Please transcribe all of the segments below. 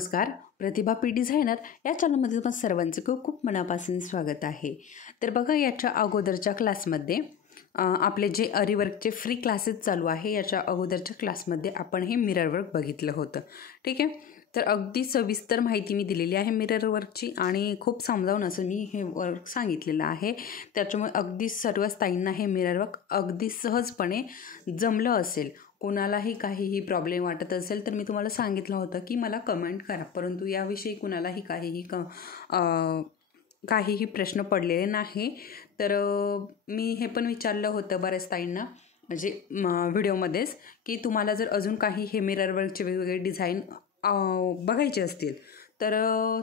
नमस्कार, प्रतिभा P designer या चॅनलमध्ये तुम्हा सर्वांचं खूप खूप मनापासून स्वागत आहे। तर बघा, याच्या अगोदरच्या क्लासमध्ये आपले जे आरीवर्कचे फ्री क्लासेस चालू आहे, याच्या अगोदरच्या क्लासमध्ये आपण हे मिरर वर्क बघितलं होतं। ठीक आहे, तर अगदी सविस्तर माहिती मी दिलेली आहे मिरर वर्कची आणि खूप समजावून असं मी हे वर्क सांगितलेलं आहे। त्याच्यामुळे अगदी सर्व ताईंना हे मिरर वर्क अगदी सहजपणे जमलं असेल। कोणालाही काहीही प्रॉब्लेम वाटत असेल तर मी तुम्हाला सांगितलं होतं की मला कमेंट करा, परंतु याविषयी कुणालाही काहीही प्रश्न पडलेले नाही। तर मी हे पण विचारलं होतं बऱ्याच ताईंना, म्हणजे व्हिडिओमध्येच, की तुम्हाला जर अजून काही हे मिरर वर्कचे वेगवेगळे डिझाईन बघायचे असतील तर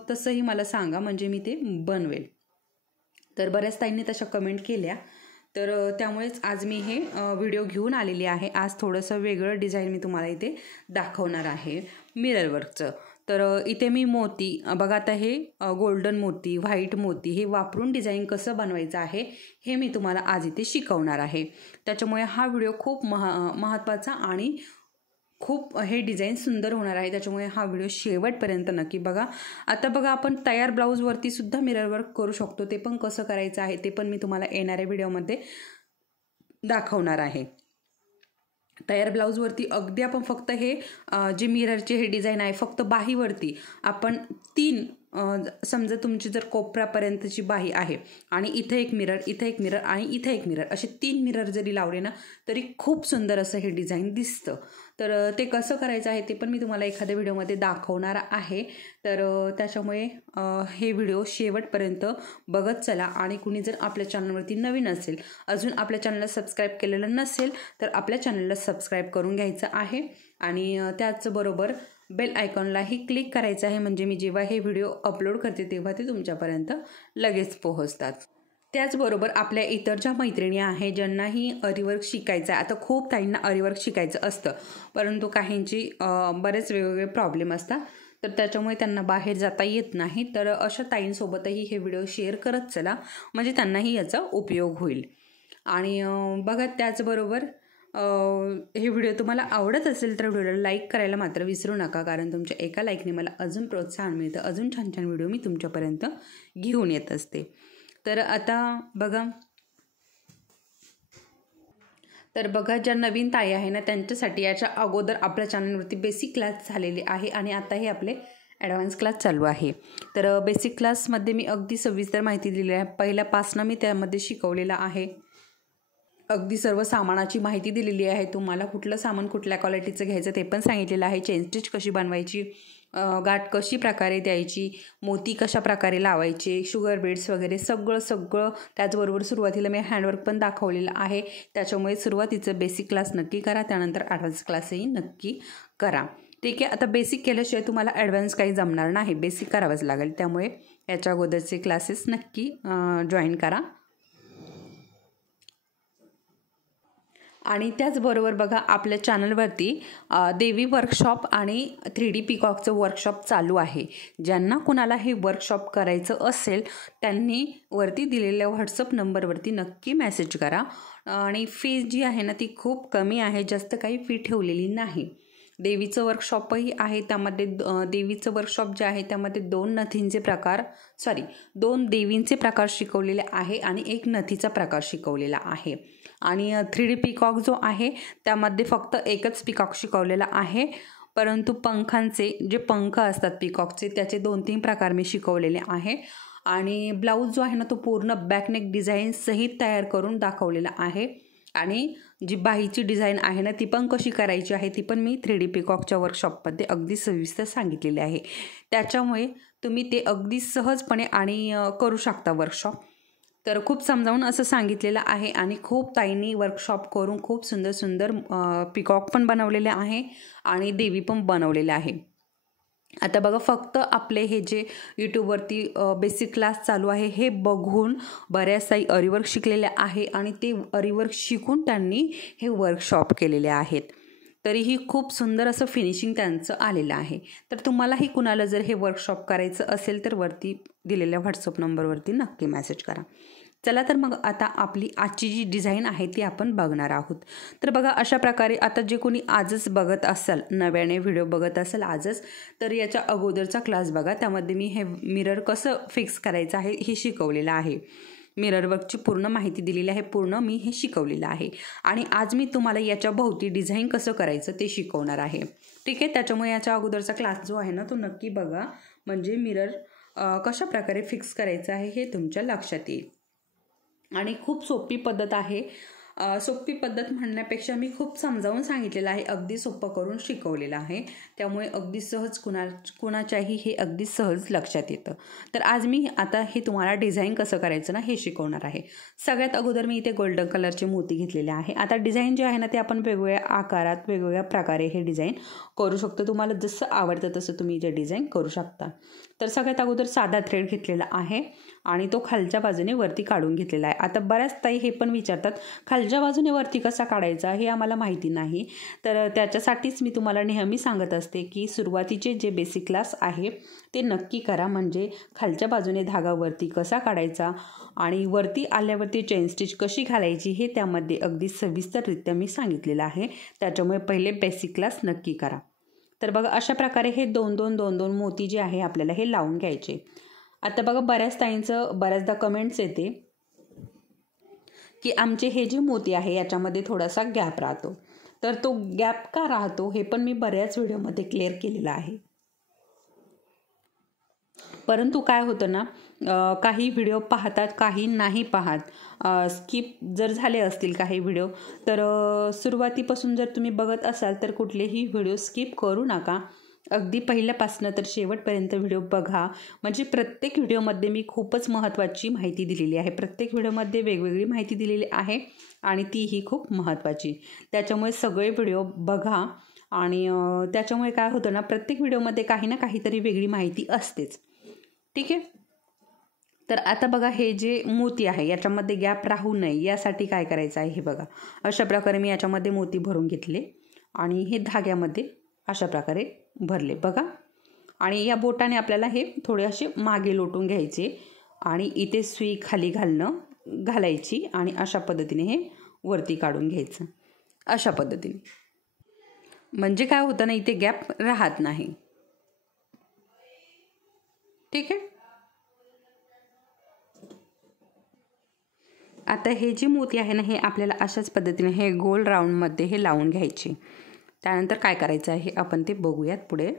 तसंही मला सांगा, म्हणजे मी ते बनवेल। तर बऱ्याच ताईंनी तशा कमेंट केल्या, तर त्यामुळेच आज मी हे व्हिडिओ घेऊन आलेली आहे। आज थोडंसं वेगळं डिझाईन मी तुम्हाला इथे दाखवणार आहे मिरर वर्कचं। तर इथे मी मोती बघा, आता हे गोल्डन मोती, व्हाईट मोती हे वापरून डिझाईन कसं बनवायचं आहे हे मी तुम्हाला आज इथे शिकवणार आहे। त्याच्यामुळे हा व्हिडिओ खूप महत्त्वाचा आणि खूप हे डिझाईन सुंदर होणार आहे, त्याच्यामुळे हा व्हिडिओ शेवटपर्यंत नक्की बघा। आता बघा, आपण तयार ब्लाऊजवरती सुद्धा मिरर वर्क करू शकतो, ते पण कसं करायचं आहे ते पण मी तुम्हाला येणाऱ्या व्हिडिओमध्ये दाखवणार आहे। तयार ब्लाऊजवरती अगदी आपण फक्त हे जे मिररचे हे डिझाईन आहे, फक्त बाहीवरती आपण 3 समजा तुमची जर कोपऱ्यापर्यंतची बाही आहे आणि इथे एक मिरर, इथे एक मिरर आणि इथे एक मिरर, असे 3 मिरर जरी लावले ना तरी खूप सुंदर असं हे डिझाईन दिसतं। तर ते कसं करायचं आहे ते पण मी तुम्हाला एखाद्या व्हिडिओमध्ये दाखवणार आहे। तर त्याच्यामुळे हे व्हिडिओ शेवटपर्यंत बघत चला। आणि कुणी जर आपल्या चॅनलवरती नवीन असेल, अजून आपल्या चॅनलला सबस्क्राईब केलेलं नसेल तर आपल्या चॅनलला सबस्क्राईब करून घ्यायचं आहे आणि त्याचबरोबर बेल आयकॉनलाही क्लिक करायचं आहे, म्हणजे मी जेव्हा हे व्हिडिओ अपलोड करते तेव्हा ते तुमच्यापर्यंत लगेच पोहोचतात। त्याचबरोबर आपल्या इतर ज्या मैत्रिणी आहे ज्यांनाही आरीवर्क शिकायचं आहे, आता खूप ताईंना आरीवर्क शिकायचं असतं, परंतु काहींची बरेच वेगवेगळे प्रॉब्लेम असतात, तर त्याच्यामुळे त्यांना बाहेर जाता येत नाही। तर अशा ताईंसोबतही हे व्हिडिओ शेअर करत चला, म्हणजे त्यांनाही याचा उपयोग होईल। आणि बघा, त्याचबरोबर हे व्हिडिओ तुम्हाला आवडत असेल तर व्हिडिओला लाईक करायला मात्र विसरू नका, कारण तुमच्या एका लाईकने मला अजून प्रोत्साहन मिळतं, अजून छान छान व्हिडिओ मी तुमच्यापर्यंत घेऊन येत असते। तर आता बघा, ज्या नवीन ताई आहे ना त्यांच्यासाठी याच्या अगोदर आपल्या चॅनलवरती बेसिक क्लास झालेले आहे आणि आता हे आपले ॲडव्हान्स क्लास चालू आहे। तर बेसिक क्लासमध्ये मी अगदी सविस्तर माहिती दिली आहे, पहिल्यापासून मी त्यामध्ये शिकवलेलं आहे। अगदी सर्व सामानाची माहिती दिलेली आहे, तुम्हाला कुठलं सामान कुठल्या क्वालिटीचं घ्यायचं ते पण सांगितलेलं आहे, चेन स्टिच कशी बनवायची, गाठ कशी प्रकारे द्यायची, मोती कशा प्रकारे लावायचे, शुगर बीड्स वगैरे सगळं। त्याचबरोबर सुरुवातीला मी हँडवर्क पण दाखवलेलं आहे। त्याच्यामुळे सुरुवातीचं बेसिक क्लास नक्की करा, त्यानंतर ॲडव्हान्स क्लासही नक्की करा। ठीक आहे, आता बेसिक केल्याशिवाय तुम्हाला ॲडव्हान्स काही जमणार नाही, बेसिक करावंच लागेल, त्यामुळे याच्या अगोदरचे क्लासेस नक्की जॉईन करा। आणि त्याचबरोबर बघा, आपल्या चॅनलवरती देवी वर्कशॉप आणि 3D पिकॉकचं वर्कशॉप चालू आहे। ज्यांना कुणाला हे वर्कशॉप करायचं असेल त्यांनी वरती दिलेल्या व्हॉट्सअप नंबरवरती नक्की मेसेज करा। आणि फी जी आहे ना ती खूप कमी आहे, जास्त काही फी ठेवलेली नाही। देवीचं वर्कशॉपही आहे, त्यामध्ये देवीचं वर्कशॉप जे आहे त्यामध्ये 2 देवींचे प्रकार शिकवलेले आहे आणि 1 नथीचा प्रकार शिकवलेला आहे। आणि 3D पिकॉक जो आहे त्यामध्ये फक्त 1च पिकॉक शिकवलेला आहे, परंतु पंखांचे जे पंख असतात पिकॉकचे त्याचे 2-3 प्रकार मी शिकवलेले आहे। आणि ब्लाऊज जो आहे ना तो पूर्ण बॅकनेक डिझाईन सहित तयार करून दाखवलेला आहे। आणि जी बाहीची डिझाईन आहे ना ती पण कशी करायची आहे ती पण मी 3D पिकॉकच्या वर्कशॉपमध्ये अगदी सविस्तर सांगितलेली आहे, त्याच्यामुळे तुम्ही ते अगदी सहजपणे आणि करू शकता वर्कशॉप। तर खूप समजावून असं सांगितलेलं आहे आणि खूप ताईंनी वर्कशॉप करून खूप सुंदर पिकॉक पण बनवलेले आहे आणि देवी पण बनवलेले आहे। आता बघा, फक्त आपले हे जे यूट्यूबवरती बेसिक क्लास चालू आहे हे बघून बऱ्याच ताई आरीवर्क शिकलेल्या आहे आणि ते आरीवर्क शिकून त्यांनी हे वर्कशॉप केलेले आहेत, तरीही खूप सुंदर असं फिनिशिंग त्यांचं आलेलं आहे। तर तुम्हालाही कुणाला जर हे वर्कशॉप करायचं असेल तर वरती दिलेल्या व्हॉट्सअप नंबरवरती नक्की मेसेज करा। चला तर मग आता आपली आजची जी डिझाईन आहे ती आपण बघणार आहोत. तर बघा अशा प्रकारे आता जे कोणी आजच बघत असाल, नव्याने व्हिडिओ बघत असाल आजच, तर याच्या अगोदरचा क्लास बघा, त्यामध्ये मी हे मिरर कसं फिक्स करायचं आहे हे शिकवलेलं आहे. मिरर वर्कची पूर्ण माहिती दिलेली आहे, पूर्ण मी हे शिकवलेलं आहे. आणि आज मी तुम्हाला याच्या भोवती डिझाईन कसं करायचं ते शिकवणार आहे. ठीक आहे, त्याच्यामुळे याच्या अगोदरचा क्लास जो आहे ना तो नक्की बघा, म्हणजे मिरर कशा प्रकारे फिक्स करायचं आहे हे तुमच्या लक्षात येईल. आणि खूप सोपी पद्धत आहे. सोपी पद्धत म्हणण्यापेक्षा मी खूप समजावून सांगितलेलं आहे, अगदी सोपं करून शिकवलेलं आहे, त्यामुळे अगदी सहज कुणाच्याही हे अगदी सहज लक्षात येतं. तर आज मी आता हे तुम्हाला डिझाईन कसं करायचं ना हे शिकवणार आहे. सगळ्यात अगोदर मी इथे गोल्डन कलरचे मोती घेतलेले आहे. आता डिझाईन जे आहे ना ते आपण वेगवेगळ्या आकारात वेगवेगळ्या प्रकारे हे डिझाईन करू शकतो. तुम्हाला जसं आवडतं तसं तुम्ही जे डिझाईन करू शकता. तर सगळ्यात अगोदर साधा थ्रेड घेतलेला आहे आणि तो खालच्या बाजूने वरती काढून घेतलेला आहे. आता बऱ्याच ताई हे पण विचारतात, खालच्या बाजूने वरती कसा काढायचा हे आम्हाला माहिती नाही. तर त्याच्यासाठीच मी तुम्हाला नेहमी सांगत असते की सुरुवातीचे जे बेसिक क्लास आहे ते नक्की करा, म्हणजे खालच्या बाजूने धागा वरती कसा काढायचा आणि वरती आल्यावरती चेन स्टिच कशी घालायची हे त्यामध्ये अगदी सविस्तररित्या मी सांगितलेलं आहे. त्याच्यामुळे पहिले बेसिक क्लास नक्की करा. तर बघा अशा प्रकारे हे दोन दोन मोती जे आहे आपल्याला हे लावून घ्यायचे. आता बघा बऱ्याच ताईंचं बऱ्याचदा कमेंट्स येते की आमचे हे जे मोती आहे याच्यामध्ये थोडासा गॅप राहतो. तर तो गॅप का राहतो हे पण मी बऱ्याच व्हिडिओमध्ये क्लिअर केलेलं आहे. परंतु काय होतं ना, काही व्हिडिओ पाहतात, काही नाही पाहत, स्किप जर झाले असतील काही व्हिडिओ, तर सुरुवातीपासून जर तुम्ही बघत असाल तर कुठलेही व्हिडिओ स्किप करू नका. अगदी पहिल्यापासून तर शेवटपर्यंत व्हिडिओ बघा, म्हणजे प्रत्येक व्हिडिओमध्ये मी खूपच महत्त्वाची माहिती दिलेली आहे. प्रत्येक व्हिडिओमध्ये वेगवेगळी माहिती दिलेली आहे आणि तीही खूप महत्त्वाची. त्याच्यामुळे सगळे व्हिडिओ बघा आणि त्याच्यामुळे काय होतं ना, प्रत्येक व्हिडिओमध्ये काही ना काहीतरी वेगळी माहिती असतेच. ठीक आहे, तर आता बघा हे जे मोती आहे याच्यामध्ये गॅप राहू नये यासाठी काय करायचं आहे हे बघा. अशा प्रकारे मी याच्यामध्ये मोती भरून घेतले आणि हे धाग्यामध्ये अशा प्रकारे भरले बघा. आणि या बोटाने आपल्याला हे थोडे असे मागे लोटून घ्यायचे आणि इथे सुई खाली घालायची आणि अशा पद्धतीने हे वरती काढून घ्यायचं अशा पद्धतीने. म्हणजे काय होतं ना, इथे गॅप राहत नाही. ठीक आहे, आता हे जे मोती आहे ना हे आपल्याला अशाच पद्धतीने हे गोल राऊंडमध्ये हे लावून घ्यायचे. त्यानंतर काय करायचं आहे आपण ते बघूयात पुढे.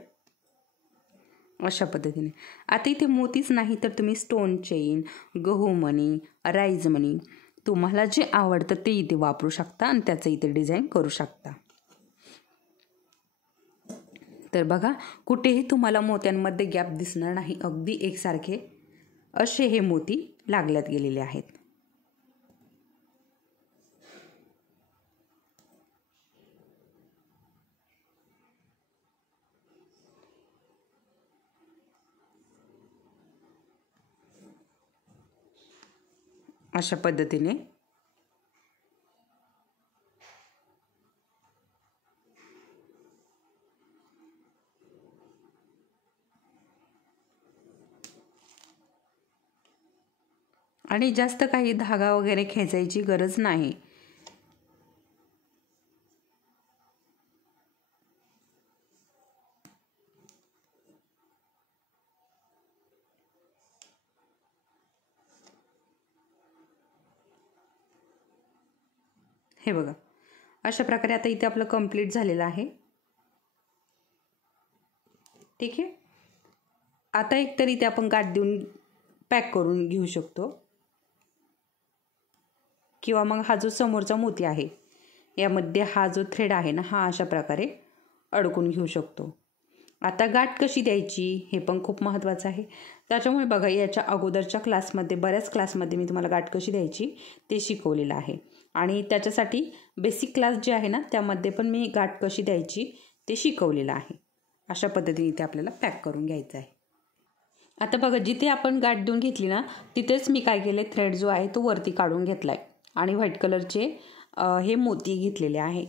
अशा पद्धतीने आता इथे मोतीच नाही तर तुम्ही स्टोन चेन, गहू मणी, राईज मणी तुम्हाला जे आवडतं ते इथे वापरू शकता आणि त्याचं इथे डिझाईन करू शकता. तर बघा कुठेही तुम्हाला मोत्यांमध्ये गॅप दिसणार नाही, अगदी एकसारखे असे हे मोती लागल्यात गेलेले आहेत. अशा पद्धतीने आणि जास्त काही धागा वगैरे खेचायची गरज नाही. हे बघा अशा प्रकारे आता इथे आपलं कंप्लीट झालेलं आहे. ठीक आहे, आता एक तरी इथे आपण गाठ देऊन पॅक करून घेऊ शकतो किंवा मग हा जो समोरचा मोती आहे यामध्ये हा जो थ्रेड आहे ना हा अशा प्रकारे अडकून घेऊ शकतो. आता गाठ कशी द्यायची हे पण खूप महत्त्वाचं आहे. त्याच्यामुळे बघा याच्या अगोदरच्या क्लासमध्ये बऱ्याच क्लासमध्ये मी तुम्हाला गाठ कशी द्यायची ते शिकवलेलं आहे आणि त्याच्यासाठी बेसिक क्लास जे आहे ना त्यामध्ये पण मी गाठ कशी द्यायची ते शिकवलेलं आहे. अशा पद्धतीने इथे आपल्याला पॅक करून घ्यायचं आहे. आता बघा जिथे आपण गाठ देऊन घेतली ना तिथेच मी काय केलं, थ्रेड जो आहे तो वरती काढून घेतला आहे आणि व्हाईट कलरचे हे मोती घेतलेले आहे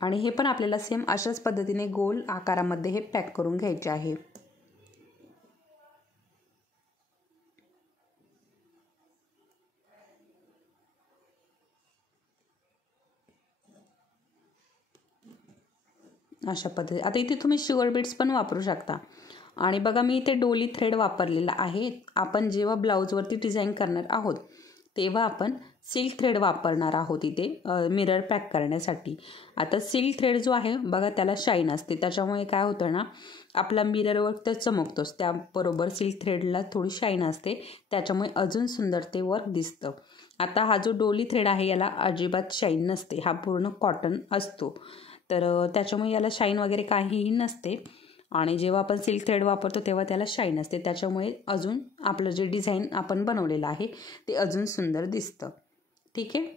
आणि हे पण आपल्याला सेम अशाच पद्धतीने गोल आकारामध्ये हे पॅक करून घ्यायचे आहे. अशा पद्धती. आता इथे तुम्ही शुगर बीड्स पण वापरू शकता. आणि बघा मी इथे डोली थ्रेड वापरलेला आहे. आपण जेव्हा ब्लाऊजवरती डिझाईन करणार आहोत तेव्हा आपण सिल्क थ्रेड वापरणार आहोत इथे मिरर पॅक करण्यासाठी. आता सिल्क थ्रेड जो आहे बघा त्याला शाईन असते, त्याच्यामुळे काय होतं ना आपला मिररवर तर चमकतोच, त्याबरोबर सिल्क थ्रेडला थोडी शाईन असते, त्याच्यामुळे अजून सुंदर ते वर्क दिसतं. आता हा जो डोली थ्रेड आहे याला अजिबात शाईन नसते, हा पूर्ण कॉटन असतो, तर त्याच्यामुळे याला शाईन वगैरे काहीही नसते. आणि जेव्हा आपण सिल्क थ्रेड वापरतो तेव्हा त्याला शाईन असते, त्याच्यामुळे अजून आपलं जे डिझाईन आपण बनवलेलं आहे ते अजून सुंदर दिसतं. ठीक आहे.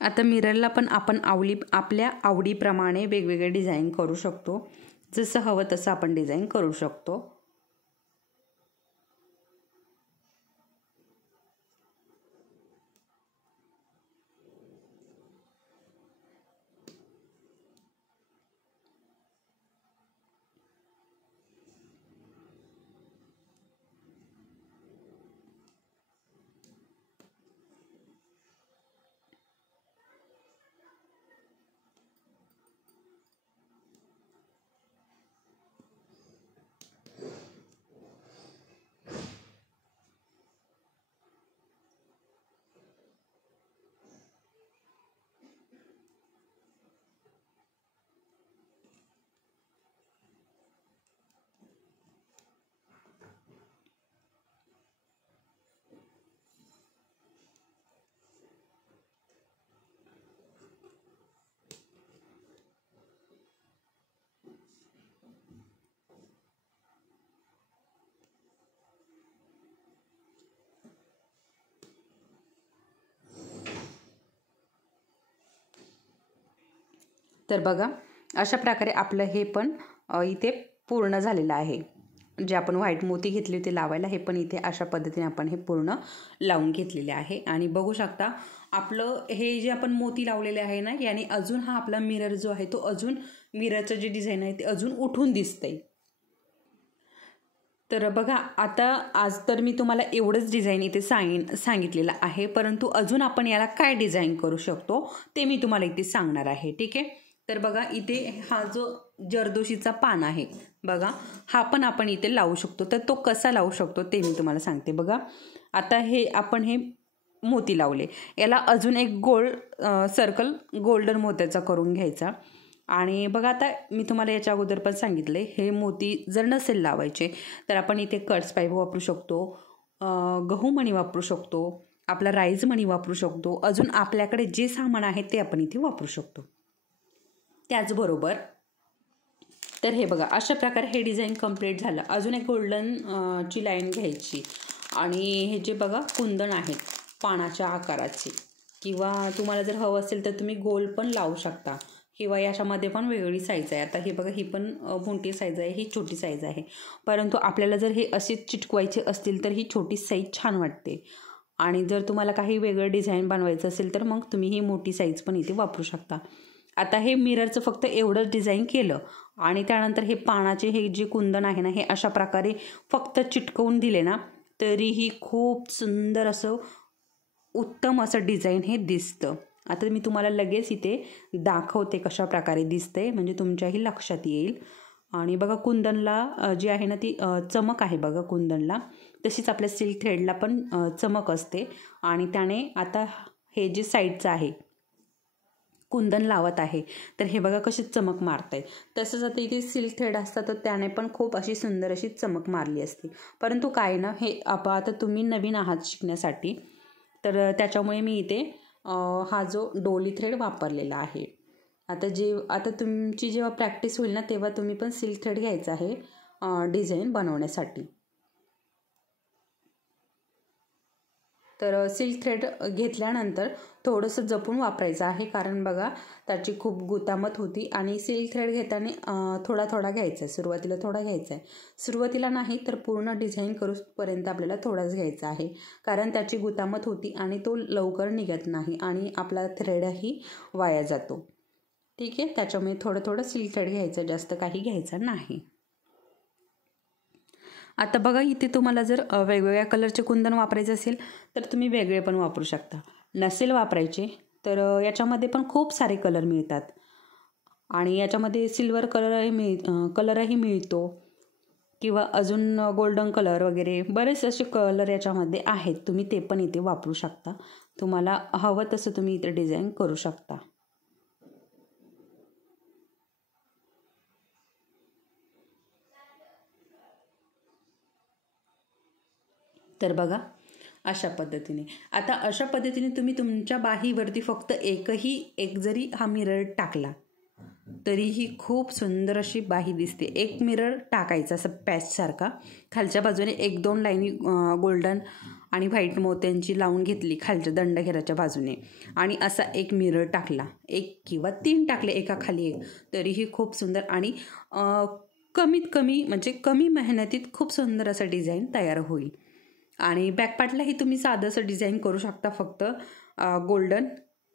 आता मिररला पण आपण आपल्या आवडीप्रमाणे वेगवेगळे डिझाईन करू शकतो, जसं हवं तसं आपण डिझाईन करू शकतो. तर बघा अशा प्रकारे आपलं हे पण इथे पूर्ण झालेलं आहे. जे आपण व्हाईट मोती घेतले होते लावायला, हे पण इथे अशा पद्धतीने आपण हे पूर्ण लावून घेतलेले आहे. आणि बघू शकता आपलं हे जे आपण मोती लावलेले आहे ना, याने अजून हा आपला मिरर जो आहे तो अजून मिररचं जे डिझाईन आहे ते अजून उठून दिसतंय. तर बघा आता आज तर मी तुम्हाला एवढंच डिझाईन इथे सांगितलेलं आहे, परंतु अजून आपण याला काय डिझाईन करू शकतो ते मी तुम्हाला इथे सांगणार आहे. ठीक आहे. तर बघा इथे हा जो जरदोशीचा पान आहे बघा, हा पण आपण इथे लावू शकतो. तर तो कसा लावू शकतो ते मी तुम्हाला सांगते. बघा आता हे आपण हे मोती लावले, याला अजून एक सर्कल गोल्डन मोत्याचा करून घ्यायचा. आणि बघा आता मी तुम्हाला याच्या अगोदर पण सांगितले, हे मोती जर नसेल लावायचे तर आपण इथे कर्स पाईप वापरू शकतो, गहू मणी वापरू शकतो, आपला राईस मणी वापरू शकतो, अजून आपल्याकडे जे सामान आहे ते आपण इथे वापरू शकतो. त्याचबरोबर तर हे बघा अशा प्रकारे हे डिझाईन कंप्लीट झालं. अजून एक गोल्डन ची लाईन घ्यायची आणि हे जे बघा कुंदन आहेत पानाच्या आकाराचे, किंवा तुम्हाला जर हवं असेल तर तुम्ही गोल पण लावू शकता, किंवा याच्यामध्ये पण वेगळी साईज आहे. आता हे बघा ही पण मोठी साईज आहे, ही छोटी साईज आहे, परंतु आपल्याला जर हे असे चिटकवायचे असतील तर ही छोटी साईज छान वाटते. आणि जर तुम्हाला काही वेगळं डिझाईन बनवायचं असेल तर मग तुम्ही ही मोठी साईज पण इथे वापरू शकता. आता हे मिररचं फक्त एवढंच डिझाईन केलं आणि त्यानंतर हे पानाचे हे जे कुंदन आहे ना, हे अशा प्रकारे फक्त चिटकवून दिले ना, तरीही खूप सुंदर असं उत्तम असं डिझाईन हे दिसतं. आता मी तुम्हाला लगेच इथे दाखवते कशा प्रकारे दिसते, म्हणजे तुमच्याही लक्षात येईल. आणि बघा कुंदनला जी आहे ना ती चमक आहे बघा कुंदनला, तशीच आपल्या सिल्क थ्रेडला पण चमक असते. आणि त्याने आता हे जे साईडचं आहे कुंदन लावत आहे तर हे बघा कशी चमक मारत आहे. तसंच आता इथे सिल्क थ्रेड असतात तर त्याने पण खूप अशी सुंदर अशी चमक मारली असते. परंतु काय ना, हे आता तुम्ही नवीन आहात शिकण्यासाठी, तर त्याच्यामुळे मी इथे हा जो डोली थ्रेड वापरलेला आहे. आता तुमची जेव्हा प्रॅक्टिस होईल ना तेव्हा तुम्ही पण सिल्क थ्रेड घ्यायचा आहे डिझाईन बनवण्यासाठी. तर सिल्क थ्रेड घेतल्यानंतर थोडंसं जपून वापरायचं आहे, कारण बघा त्याची खूप गुतामत होती. आणि सिल्क थ्रेड घेताना थोडा थोडा घ्यायचा आहे, सुरुवातीला थोडा घ्यायचा आहे. सुरुवातीला नाही तर पूर्ण डिझाईन करूपर्यंत आपल्याला थोडाच घ्यायचा आहे, कारण त्याची गुतामत होती आणि तो लवकर निघत नाही आणि आपला थ्रेडही वाया जातो. ठीक आहे, त्याच्यामुळे थोडं थोडं सिल्क थ्रेड घ्यायचं, जास्त काही घ्यायचं नाही. आता बघा इथे तुम्हाला जर वेगवेगळ्या कलरचे कुंदन वापरायचे असेल तर तुम्ही वेगळे पण वापरू शकता. नसेल वापरायचे तर याच्यामध्ये पण खूप सारे कलर मिळतात आणि याच्यामध्ये सिल्वर कलरही मिळतो किंवा अजून गोल्डन कलर वगैरे बरेच असे कलर याच्यामध्ये आहेत. तुम्ही ते पण इथे वापरू शकता. तुम्हाला हवं तसं तुम्ही इथे डिझाईन करू शकता. तर बघा अशा पद्धतीने. आता अशा पद्धतीने तुम्ही तुमच्या बाहीवरती फक्त एक जरी हा मिरर टाकला तरीही खूप सुंदर अशी बाही दिसते. एक मिरर टाकायचा असं पॅचसारखा, खालच्या बाजूने 1-2 लाईनी गोल्डन आणि व्हाईट मोत्यांची लावून घेतली खालच्या दंडघेराच्या बाजूने आणि असा एक मिरर टाकला, 1 किंवा 3 टाकले एका खाली एक, तरीही खूप सुंदर आणि कमीत कमी म्हणजे कमी मेहनतीत खूप सुंदर असं डिझाईन तयार होईल. आणि बॅकपार्टलाही तुम्ही साधंसं डिझाईन करू शकता, फक्त गोल्डन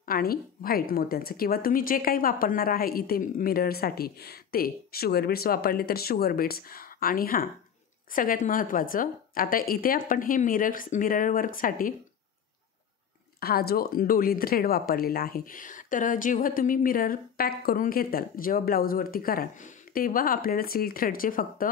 आणि व्हाईट मोत्यांचं, किंवा तुम्ही जे काही वापरणार आहे इथे मिररसाठी ते शुगर बीड्स वापरले तर शुगर बीड्स. आणि हां, सगळ्यात महत्त्वाचं, आता इथे आपण हे मिरर वर्कसाठी हा जो डोली थ्रेड वापरलेला आहे. तर जेव्हा तुम्ही मिरर पॅक करून घेताल, जेव्हा ब्लाऊजवरती कराल, तेव्हा आपल्याला सिल्क थ्रेडचे फक्त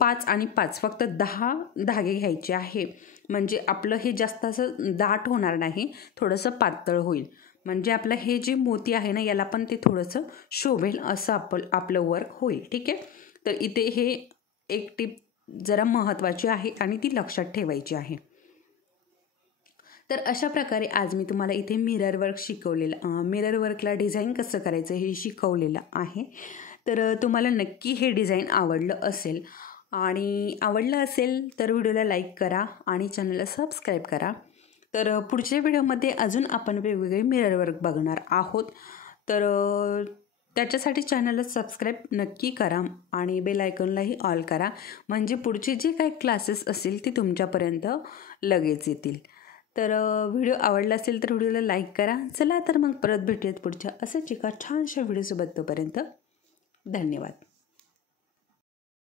5 आणि 5 फक्त 10 धागे घ्यायचे आहे. म्हणजे आपलं हे जास्त असं दाट होणार नाही, थोडंसं पातळ होईल. म्हणजे आपलं हे जे मोती आहे ना, याला पण ते थोडंसं शोभेल असं आपलं वर्क होईल. ठीक आहे, तर इथे हे एक टिप जरा महत्त्वाची आहे आणि ती लक्षात ठेवायची आहे. तर अशा प्रकारे आज मी तुम्हाला इथे मिरर वर्कला डिझाईन कसं करायचं हे शिकवलेलं आहे. तर तुम्हाला नक्की हे डिझाईन आवडलं असेल, आणि आवडलं असेल तर व्हिडिओला लाईक करा आणि चॅनलला सबस्क्राईब करा. तर पुढच्या व्हिडिओमध्ये अजून आपण वेगवेगळे मिरर वर्क बघणार आहोत. तर त्याच्यासाठी चॅनलला सबस्क्राईब नक्की करा आणि बेल आयकॉनलाही ऑल करा, म्हणजे पुढचे जे काही क्लासेस असतील ते तुमच्यापर्यंत लगेच येतील. तर व्हिडिओ आवडला असेल तर व्हिडिओला लाईक करा. चला तर मग परत भेटूयात पुढच्या असंच एका छानशा व्हिडिओसोबत. तोपर्यंत धन्यवाद.